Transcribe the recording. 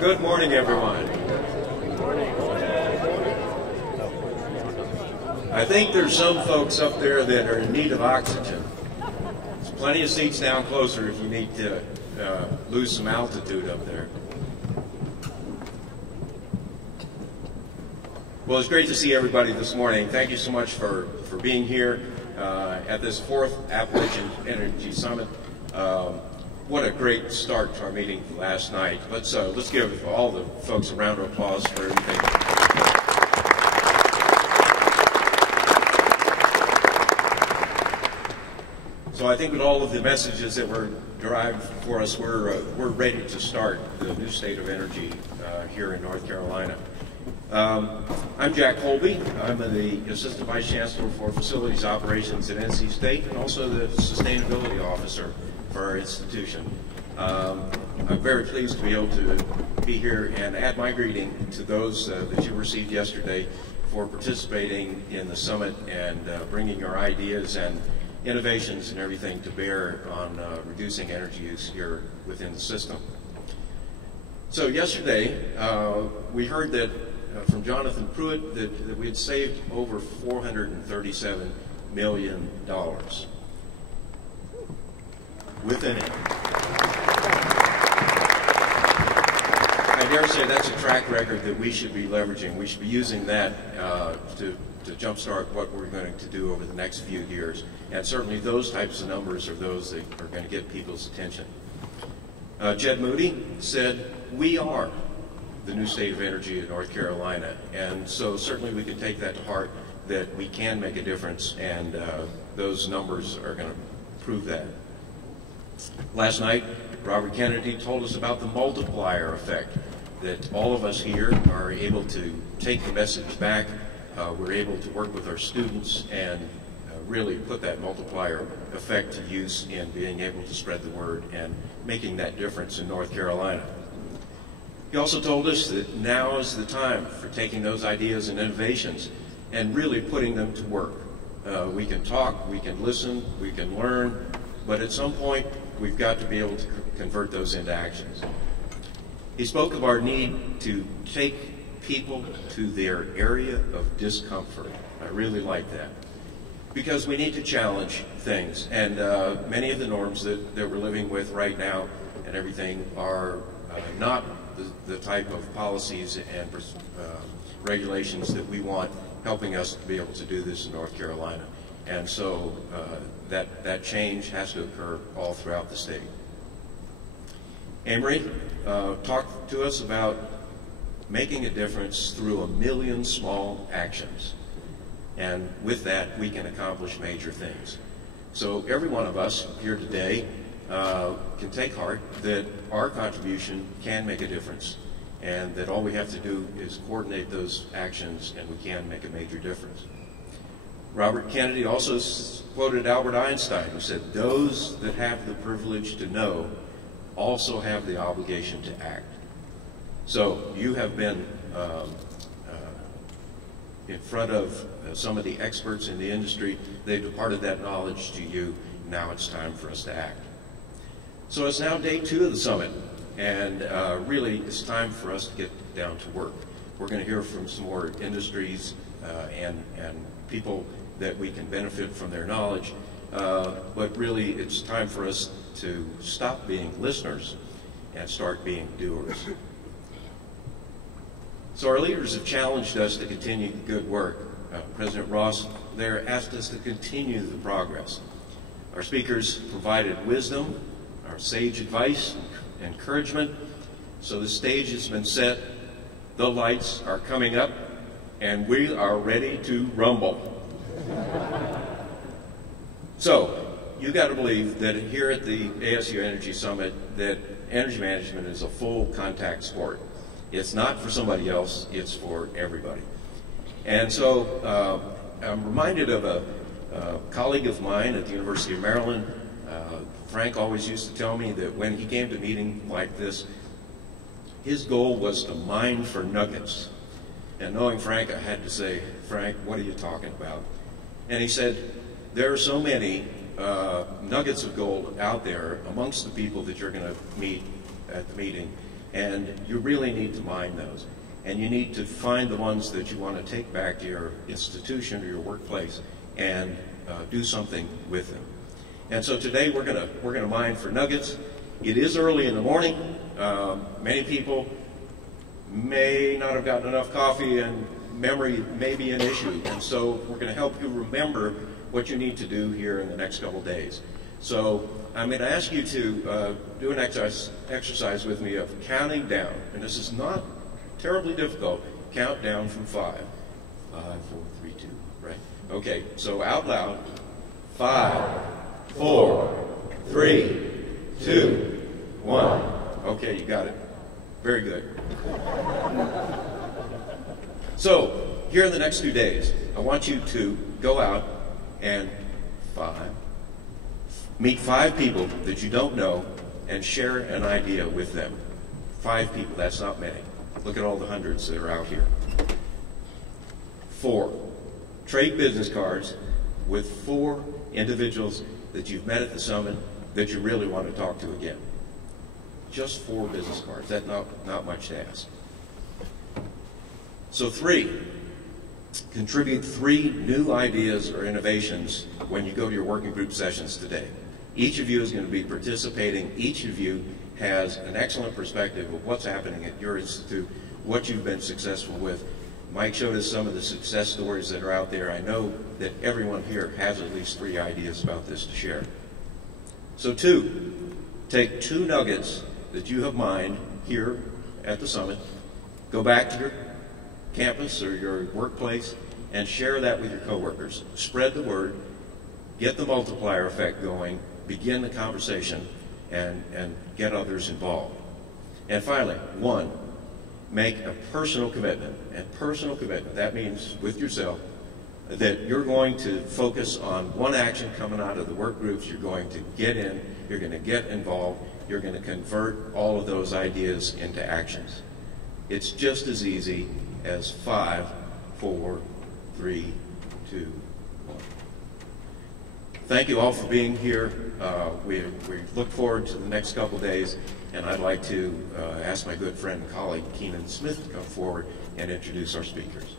Good morning, everyone. I think there's some folks up there that are in need of oxygen. There's plenty of seats down closer if you need to lose some altitude up there. Well, it's great to see everybody this morning. Thank you so much for being here at this 4th Appalachian Energy Summit. What a great start to our meeting last night. Let's give all the folks a round of applause for everything. So I think with all of the messages that were derived for us, we're ready to start the new state of energy here in North Carolina. I'm Jack Colby. I'm the Assistant Vice Chancellor for Facilities Operations at NC State and also the Sustainability Officer for our institution. I'm very pleased to be able to be here and add my greeting to those that you received yesterday for participating in the summit and bringing your ideas and innovations and everything to bear on reducing energy use here within the system. So yesterday, we heard that from Jonathan Pruitt that we had saved over $437 million within it. I dare say that's a track record that we should be leveraging. We should be using that to jumpstart what we're going to do over the next few years. And certainly those types of numbers are those that are going to get people's attention. Jed Moody said, "We are the new state of energy in North Carolina." And so certainly we can take that to heart, that we can make a difference, and those numbers are going to prove that. Last night, Robert Kennedy told us about the multiplier effect, that all of us here are able to take the message back. We're able to work with our students and really put that multiplier effect to use in being able to spread the word and making that difference in North Carolina. He also told us that now is the time for taking those ideas and innovations and really putting them to work. We can talk, we can listen, we can learn, but at some point we've got to be able to convert those into actions. He spoke of our need to take people to their area of discomfort. I really like that, because we need to challenge things, and many of the norms that we're living with right now and everything are not the type of policies and regulations that we want helping us to be able to do this in North Carolina. And so that change has to occur all throughout the state. Amory talked to us about making a difference through 1 million small actions. And with that, we can accomplish major things. So every one of us here today can take heart that our contribution can make a difference, and that all we have to do is coordinate those actions and we can make a major difference. Robert Kennedy also quoted Albert Einstein, who said, "Those that have the privilege to know also have the obligation to act." So you have been in front of some of the experts in the industry. They've imparted that knowledge to you. Now it's time for us to act. So it's now day 2 of the summit, and really it's time for us to get down to work. We're going to hear from some more industries and people that we can benefit from their knowledge, but really it's time for us to stop being listeners and start being doers. So our leaders have challenged us to continue good work. President Ross there asked us to continue the progress. Our speakers provided wisdom, our sage advice, encouragement. So the stage has been set, the lights are coming up, and we are ready to rumble. So you got to believe that here at the ASU Energy Summit that energy management is a full contact sport. It's not for somebody else, it's for everybody. And so I'm reminded of a colleague of mine at the University of Maryland. Frank always used to tell me that when he came to a meeting like this, his goal was to mine for nuggets. And knowing Frank, I had to say, "Frank, what are you talking about?" And he said, "There are so many nuggets of gold out there amongst the people that you're going to meet at the meeting, and you really need to mine those. And you need to find the ones that you want to take back to your institution or your workplace and do something with them. And so today we're gonna mine for nuggets. It is early in the morning. Many people may not have gotten enough coffee, and memory may be an issue. And so we're going to help you remember what you need to do here in the next couple days. So I'm going to ask you to do an exercise with me of counting down. And this is not terribly difficult. Count down from 5. 5, 4, 3, 2, right? Okay, so out loud. 5, 4, 3, 2, 1. Okay, you got it. Very good. So, here in the next 2 days, I want you to go out and meet 5 people that you don't know and share an idea with them. 5 people, that's not many. Look at all the hundreds that are out here. 4, trade business cards with 4 individuals that you've met at the summit that you really want to talk to again. Just 4 business cards. That's not much to ask. So 3, contribute 3 new ideas or innovations when you go to your working group sessions today. Each of you is going to be participating. Each of you has an excellent perspective of what's happening at your institute, what you've been successful with. Mike showed us some of the success stories that are out there. I know that everyone here has at least 3 ideas about this to share. So 2, take 2 nuggets that you have mined here at the summit, go back to your campus or your workplace and share that with your coworkers. Spread the word, get the multiplier effect going, begin the conversation, and get others involved. And finally, 1, make a personal commitment. And personal commitment, that means with yourself, that you're going to focus on one action coming out of the work groups. You're going to get in, you're going to get involved, you're going to convert all of those ideas into actions. It's just as easy as 5, 4, 3, 2, 1. Thank you all for being here. We look forward to the next couple days, and I'd like to ask my good friend and colleague Keenan Smith to come forward and introduce our speakers.